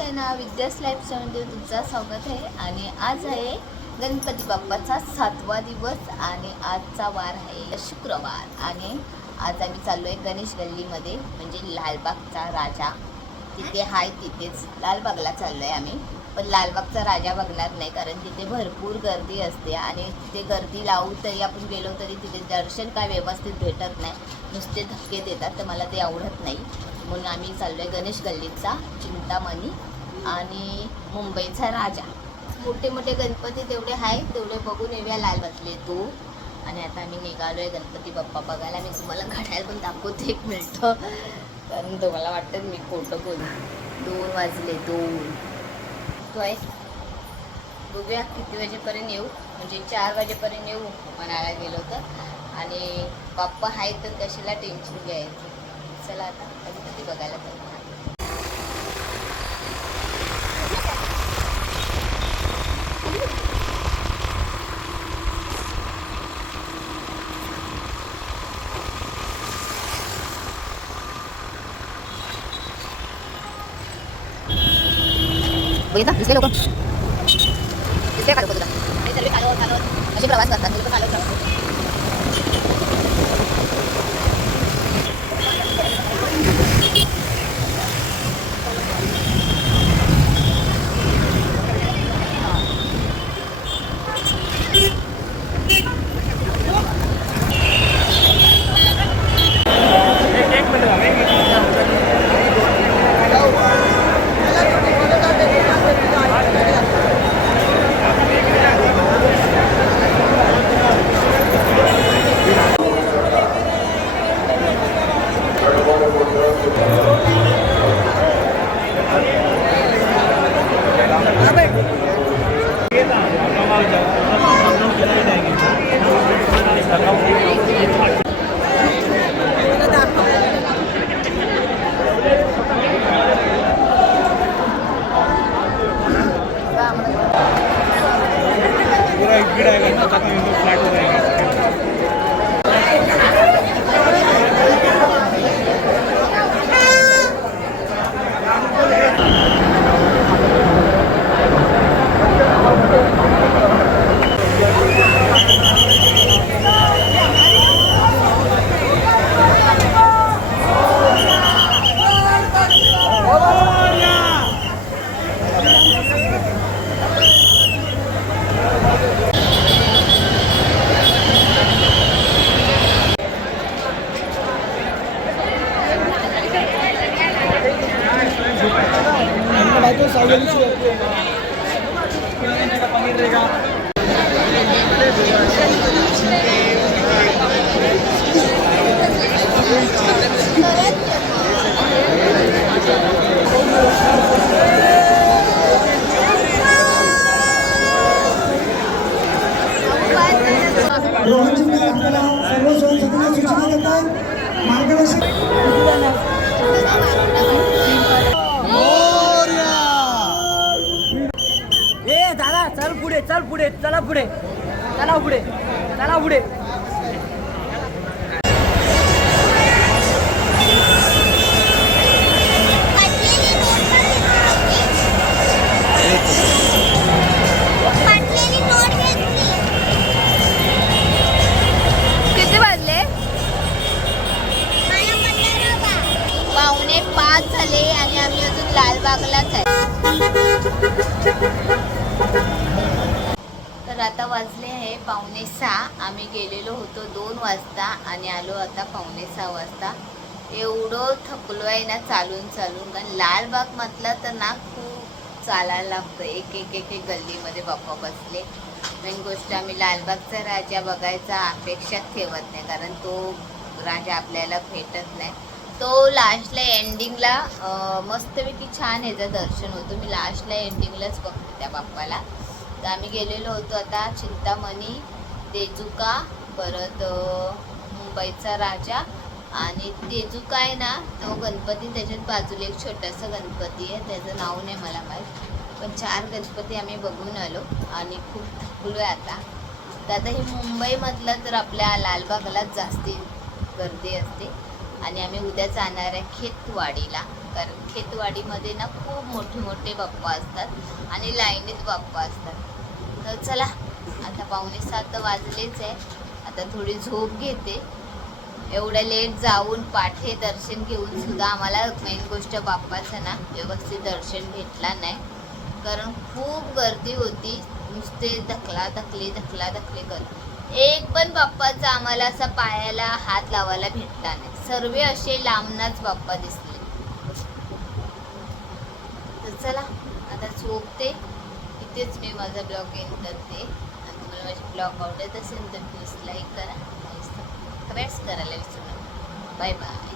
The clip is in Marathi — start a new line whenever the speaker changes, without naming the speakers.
आहे ना विद्यास लाईफस्टाईलमध्ये तुमचं स्वागत आहे. आणि आज आहे गणपती बाप्पाचा सातवा दिवस आणि आजचा वार आहे शुक्रवार. आणि आज आम्ही चाललो आहे गणेश गल्लीमध्ये म्हणजे लालबागचा राजा. तिथे हाय तिथेच लालबागला चाललो आहे आम्ही. पण लालबागचा राजा बघणार नाही कारण तिथे भरपूर गर्दी असते आणि तिथे गर्दी लावू तरी आपण गेलो तरी तिथे दर्शन काय व्यवस्थित भेटत नाही. नुसते धक्के देतात तर मला ते आवडत नाही. म्हणून आम्ही चाललो आहे गणेश गल्लीचा चिंतामणी आणि मुंबईचा राजा. मोठे मोठे गणपती तेवढे आहेत तेवढे बघून येऊया लाल बसले तू. आणि आता आम्ही निघालो आहे गणपती बाप्पा बघायला. मी तुम्हाला घड्याळ पण दाखवते एक मिनटं. कारण तुम्हाला वाटतं मी खोटं बोलू. दोन वाजले दोन. तो आहे. बघूया किती वाजेपर्यंत येऊ. म्हणजे चार वाजेपर्यंत येऊ. म्हणायला गेलो तर आणि बाप्पा आहेत तर कशाला टेन्शन घ्यायचं? चला आता गणपती बघायला जाऊ बघितलं दिसले लोक? दिसले का लोक तुला आणि सर्व चालवत चालवत असे प्रवास करतात. लोक चालवत
पनीर रहेगा
रोहनजींनी आपल्याला सर्व सोयी सूचना देतात मार्गदर्शन
पुढे चला पुढे चला पुढे
आता वाजले आहे पावणे सहा. आम्ही गेलेलो होतो दोन वाजता आणि आलो आता पावणे सहा वाजता. एवढं थकलो आहे ना चालून चालून. कारण लालबाग म्हटलं तर ना खूप चालायला लागतं. एक एक एक एक गल्लीमध्ये बाप्पा बसले. मेन गोष्ट आम्ही लालबागचा राजा बघायचा अपेक्षा ठेवत नाही. कारण तो राजा आपल्याला भेटत नाही. तो लास्टला एंडिंगला मस्तपैकी छान ह्याचं दर्शन होतं. मी लास्टला एंडिंगलाच बघते त्या बाप्पाला. तर आम्ही गेलेलो होतो आता चिंतामणी तेजुका परत मुंबईचा राजा आणि तेजुका आहे ना तो गणपती त्याच्यात बाजूला एक छोटासा गणपती आहे त्याचं नाव नाही मला माहीत. पण चार गणपती आम्ही बघून आलो आणि खूप थकलो आहे आता. तर आता हे मुंबईमधलं तर आपल्या लालबागलाच जास्ती गर्दी असते. आणि आम्ही उद्या जाणार आहे खेतवाडीला. कारण खेतवाडीमध्ये ना खूप मोठे मोठे बाप्पा असतात आणि लाईनीत बाप्पा असतात. तर चला आता पावणे सात वाजलेच आहे. आता थोडी झोप घेते. एवढ्या लेट जाऊन पाठे दर्शन घेऊन सुद्धा आम्हाला मेन गोष्ट बाप्पाचं ना व्यवस्थित दर्शन भेटला नाही. कारण खूप गर्दी होती. नुसते धकला धकली धकला धकली कर एक पण बाप्पाचा आम्हाला असा पायाला हात लावायला भेटला नाही. सर्व असे लांबनाच बाप्पा दिसले. तर चला आता झोपते. तेच मी माझा ब्लॉग एंड करते. आणि तुम्हाला माझे ब्लॉग आवडत असेल तर प्लीज लाईक करा. कमेंट्स करायला विसरू नका. Bye bye